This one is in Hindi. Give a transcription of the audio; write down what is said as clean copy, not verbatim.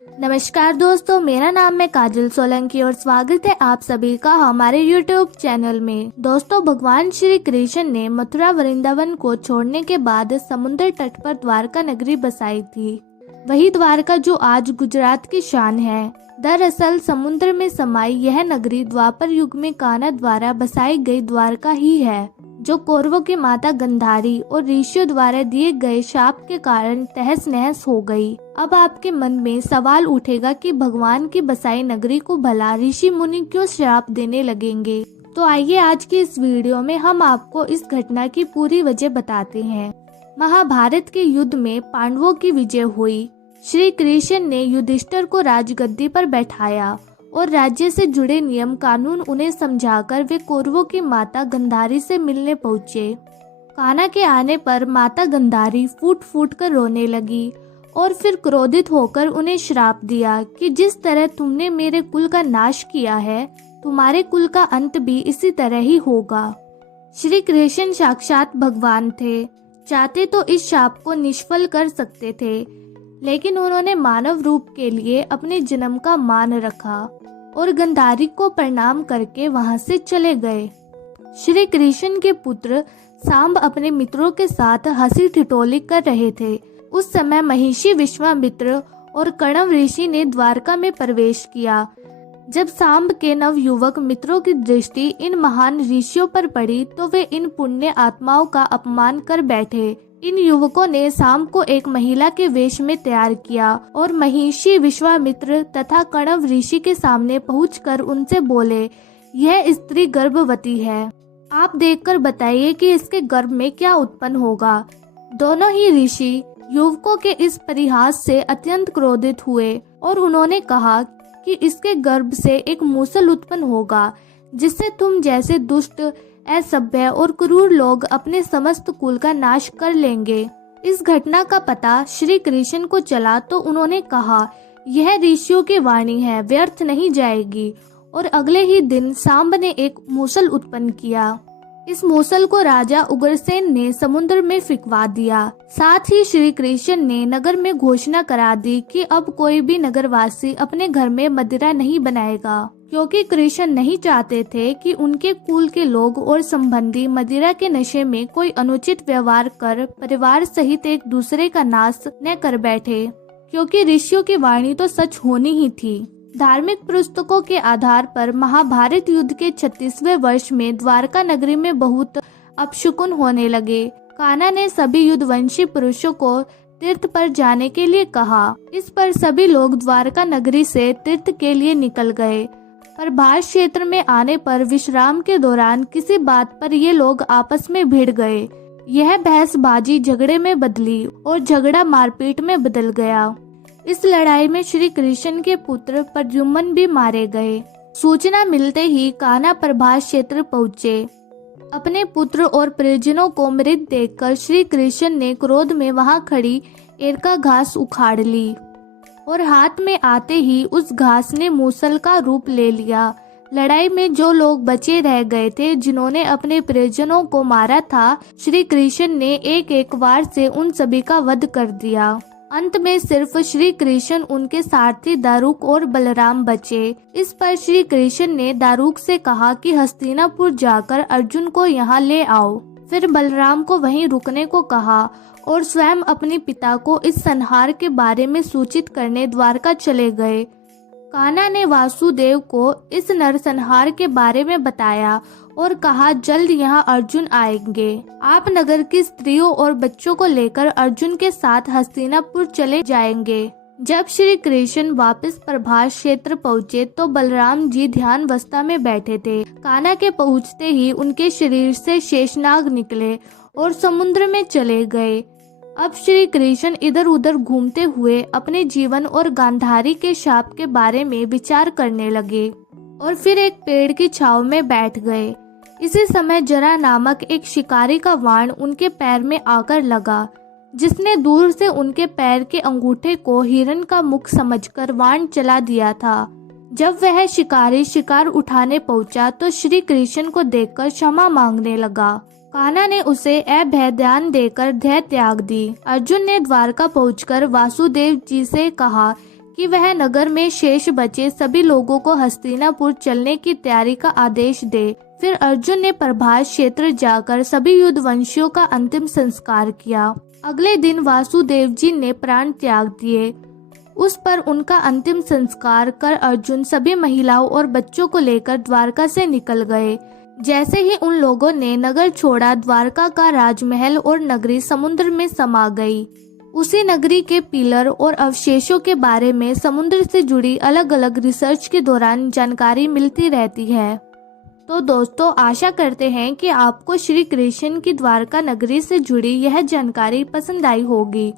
नमस्कार दोस्तों, मेरा नाम है काजल सोलंकी और स्वागत है आप सभी का हमारे YouTube चैनल में। दोस्तों, भगवान श्री कृष्ण ने मथुरा वृंदावन को छोड़ने के बाद समुद्र तट पर द्वारका नगरी बसाई थी। वही द्वारका जो आज गुजरात की शान है। दरअसल समुद्र में समाई यह नगरी द्वापर युग में कान्हा द्वारा बसाई गई द्वारका ही है, जो कौरवों की माता गंधारी और ऋषियों द्वारा दिए गए शाप के कारण तहस नहस हो गई। अब आपके मन में सवाल उठेगा कि भगवान की बसाई नगरी को भला ऋषि मुनि क्यों श्राप देने लगेंगे। तो आइए आज की इस वीडियो में हम आपको इस घटना की पूरी वजह बताते हैं। महाभारत के युद्ध में पांडवों की विजय हुई। श्री कृष्ण ने युधिष्ठिर को राजगद्दी पर बैठाया और राज्य से जुड़े नियम कानून उन्हें समझाकर वे कौरवों की माता गंधारी से मिलने पहुँचे। कान्हा के आने पर माता गंधारी फूट फूट कर रोने लगी और फिर क्रोधित होकर उन्हें श्राप दिया कि जिस तरह तुमने मेरे कुल का नाश किया है, तुम्हारे कुल का अंत भी इसी तरह ही होगा। श्री कृष्ण साक्षात भगवान थे, चाहते तो इस शाप को निष्फल कर सकते थे, लेकिन उन्होंने मानव रूप के लिए अपने जन्म का मान रखा और गंधारी को प्रणाम करके वहां से चले गए। श्री कृष्ण के पुत्र सांब अपने मित्रों के साथ हंसी ठिठोली कर रहे थे। उस समय महिषी विश्वामित्र और कण्व ऋषि ने द्वारका में प्रवेश किया। जब सांब के नव युवक मित्रों की दृष्टि इन महान ऋषियों पर पड़ी तो वे इन पुण्य आत्माओं का अपमान कर बैठे। इन युवकों ने सांब को एक महिला के वेश में तैयार किया और महिषी विश्वामित्र तथा कण्व ऋषि के सामने पहुंचकर उनसे बोले, यह स्त्री गर्भवती है, आप देखकर बताइए कि इसके गर्भ में क्या उत्पन्न होगा। दोनों ही ऋषि युवकों के इस परिहास से अत्यंत क्रोधित हुए और उन्होंने कहा कि इसके गर्भ से एक मूसल उत्पन्न होगा, जिससे तुम जैसे दुष्ट, असभ्य और क्रूर लोग अपने समस्त कुल का नाश कर लेंगे। इस घटना का पता श्री कृष्ण को चला तो उन्होंने कहा, यह ऋषियों की वाणी है, व्यर्थ नहीं जाएगी। और अगले ही दिन सांब ने एक मूसल उत्पन्न किया। इस मूसल को राजा उग्रसेन ने समुद्र में फिकवा दिया। साथ ही श्री कृष्ण ने नगर में घोषणा करा दी कि अब कोई भी नगरवासी अपने घर में मदिरा नहीं बनाएगा, क्योंकि कृष्ण नहीं चाहते थे कि उनके कुल के लोग और संबंधी मदिरा के नशे में कोई अनुचित व्यवहार कर परिवार सहित एक दूसरे का नाश न कर बैठे, क्योंकि ऋषियों की वाणी तो सच होनी ही थी। धार्मिक पुस्तकों के आधार पर महाभारत युद्ध के 36वें वर्ष में द्वारका नगरी में बहुत अपशकुन होने लगे। कान्हा ने सभी युद्धवंशी पुरुषों को तीर्थ पर जाने के लिए कहा। इस पर सभी लोग द्वारका नगरी से तीर्थ के लिए निकल गए। प्रभास क्षेत्र में आने पर विश्राम के दौरान किसी बात पर ये लोग आपस में भिड़ गए। यह बहसबाजी झगड़े में बदली और झगड़ा मारपीट में बदल गया। इस लड़ाई में श्री कृष्ण के पुत्र प्रद्युम्न भी मारे गए। सूचना मिलते ही कान्हा प्रभास क्षेत्र पहुँचे। अपने पुत्र और परिजनों को मृत देखकर श्री कृष्ण ने क्रोध में वहां खड़ी एरका घास उखाड़ ली और हाथ में आते ही उस घास ने मूसल का रूप ले लिया। लड़ाई में जो लोग बचे रह गए थे, जिन्होंने अपने परिजनों को मारा था, श्री कृष्ण ने एक एक वार से उन सभी का वध कर दिया। अंत में सिर्फ श्री कृष्ण, उनके सारथी दारुक और बलराम बचे। इस पर श्री कृष्ण ने दारुक से कहा कि हस्तिनापुर जाकर अर्जुन को यहाँ ले आओ। फिर बलराम को वहीं रुकने को कहा और स्वयं अपने पिता को इस संहार के बारे में सूचित करने द्वारका चले गए। कान्हा ने वासुदेव को इस नरसंहार के बारे में बताया और कहा, जल्द यहाँ अर्जुन आएंगे। आप नगर की स्त्रियों और बच्चों को लेकर अर्जुन के साथ हस्तिनापुर चले जाएंगे। जब श्री कृष्ण वापस प्रभास क्षेत्र पहुँचे तो बलराम जी ध्यानावस्था में बैठे थे। कान्हा के पहुँचते ही उनके शरीर से शेषनाग निकले और समुद्र में चले गए। अब श्री कृष्ण इधर उधर घूमते हुए अपने जीवन और गांधारी के शाप के बारे में विचार करने लगे और फिर एक पेड़ की छांव में बैठ गए। इसी समय जरा नामक एक शिकारी का बाण उनके पैर में आकर लगा, जिसने दूर से उनके पैर के अंगूठे को हिरण का मुख समझकर बाण चला दिया था। जब वह शिकारी शिकार उठाने पहुंचा तो श्री कृष्ण को देखकर क्षमा मांगने लगा। कान्हा ने उसे अभय ध्यान देकर धैर्य त्याग दी। अर्जुन ने द्वारका पहुंचकर वासुदेव जी से कहा कि वह नगर में शेष बचे सभी लोगों को हस्तिनापुर चलने की तैयारी का आदेश दे। फिर अर्जुन ने प्रभास क्षेत्र जाकर सभी युद्धवंशियों का अंतिम संस्कार किया। अगले दिन वासुदेव जी ने प्राण त्याग दिए। उस पर उनका अंतिम संस्कार कर अर्जुन सभी महिलाओं और बच्चों को लेकर द्वारका से निकल गए। जैसे ही उन लोगों ने नगर छोड़ा, द्वारका का राजमहल और नगरी समुद्र में समा गई। उसी नगरी के पिलर और अवशेषों के बारे में समुद्र से जुड़ी अलग अलग रिसर्च के दौरान जानकारी मिलती रहती है। तो दोस्तों, आशा करते हैं कि आपको श्री कृष्ण की द्वारका नगरी से जुड़ी यह जानकारी पसंद आई होगी।